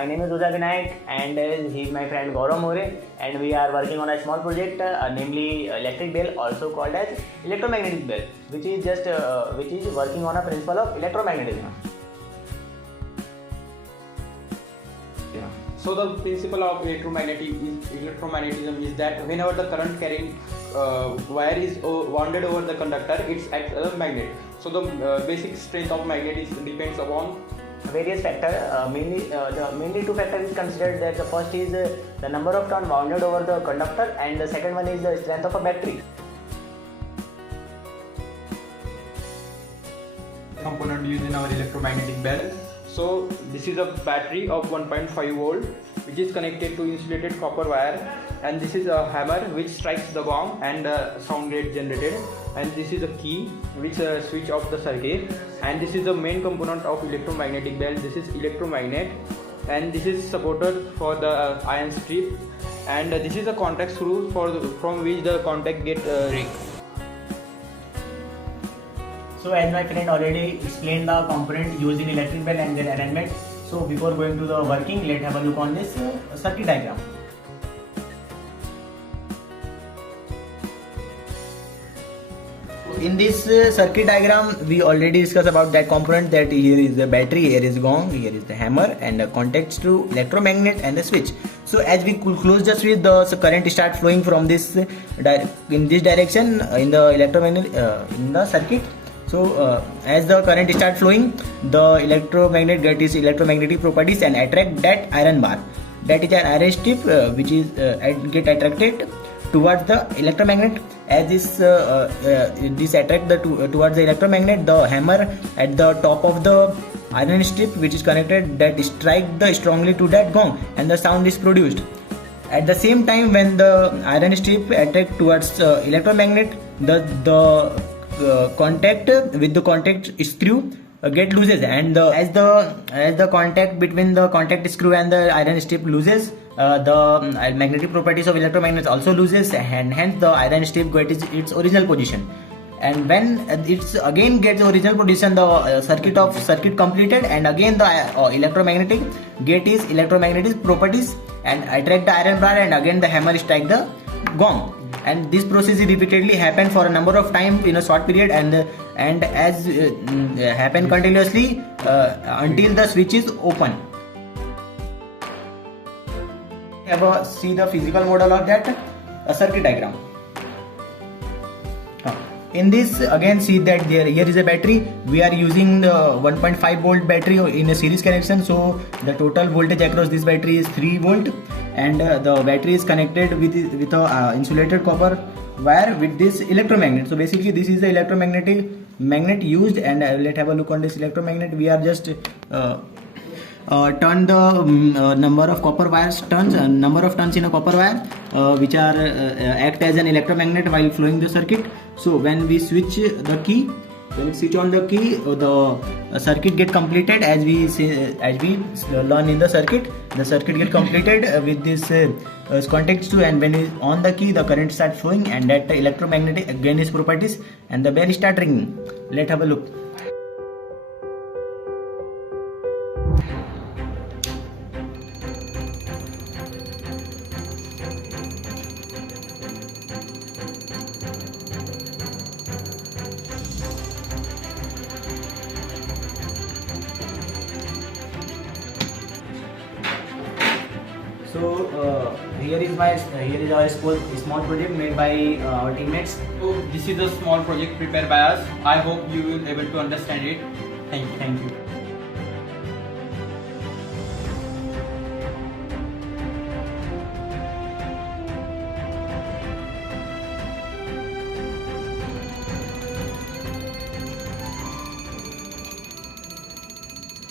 my name is Uday Vinayak and he is my friend Gaurav More, and we are working on a small project namely electric bell, also called as electromagnetic bell, which is working on a principle of electromagnetism. So the principle of electromagnetism is that whenever the current carrying wire is wounded over the conductor, it acts as a magnet. So the basic strength of magnet depends upon various factors. Mainly two factors is considered. That the first is the number of turns wounded over the conductor, and the second one is the strength of a battery. Component used in our electromagnetic bell. So this is a battery of 1.5 volt which is connected to insulated copper wire, and this is a hammer which strikes the gong and sound gets generated, and this is a key which switch off the circuit, and this is the main component of electromagnetic bell. This is electromagnet, and this is supported for the iron strip, and this is a contact screw from which the contact get ring. So as my friend already explained the component used in electric bell and their arrangement, so before going to the working, let's have a look on this circuit diagram. In this circuit diagram, we already discussed about that component, that here is the battery, here is gong, here is the hammer, and the contacts to electromagnet and the switch. So as we close the switch, the current start flowing from this in this direction in the electromagnet in the circuit. So as the current start flowing, the electromagnet get its electromagnetic properties and attract that iron bar. That is an iron strip which is get attracted towards the electromagnet. As this attract towards the electromagnet, the hammer at the top of the iron strip which is connected, that strike strongly to that gong, and the sound is produced. At the same time, when the iron strip attract towards electromagnet, the contact with the contact screw get loses, and as the contact between the contact screw and the iron strip loses, the magnetic properties of electromagnets also loses, and hence the iron strip gets its original position. And when it's again gets original position, the circuit completed, and again the electromagnetic get its electromagnetic properties and attract the iron bar, and again the hammer strike the gong. And this process is repeatedly happen for a number of times in a short period, and as happen continuously until the switch is open. See the physical model of that circuit diagram. In this, again see that here is a battery. We are using the 1.5 volt battery in a series connection, so the total voltage across this battery is 3 volt, and the battery is connected with a insulated copper wire with this electromagnet. So basically this is the electromagnetic magnet used, and let's have a look on this electromagnet. We are just turn the number of copper wires number of turns in a copper wire which are act as an electromagnet while flowing the circuit. So when we switch on the key, the circuit get completed. As we learn in the circuit get completed with this contacts too, and when is on the key, the current start flowing, and that the electromagnetic again its properties, and the bell start ringing. Let's have a look. So here is our small project made by our teammates. So this is a small project prepared by us. I hope you will able to understand it. Thank you.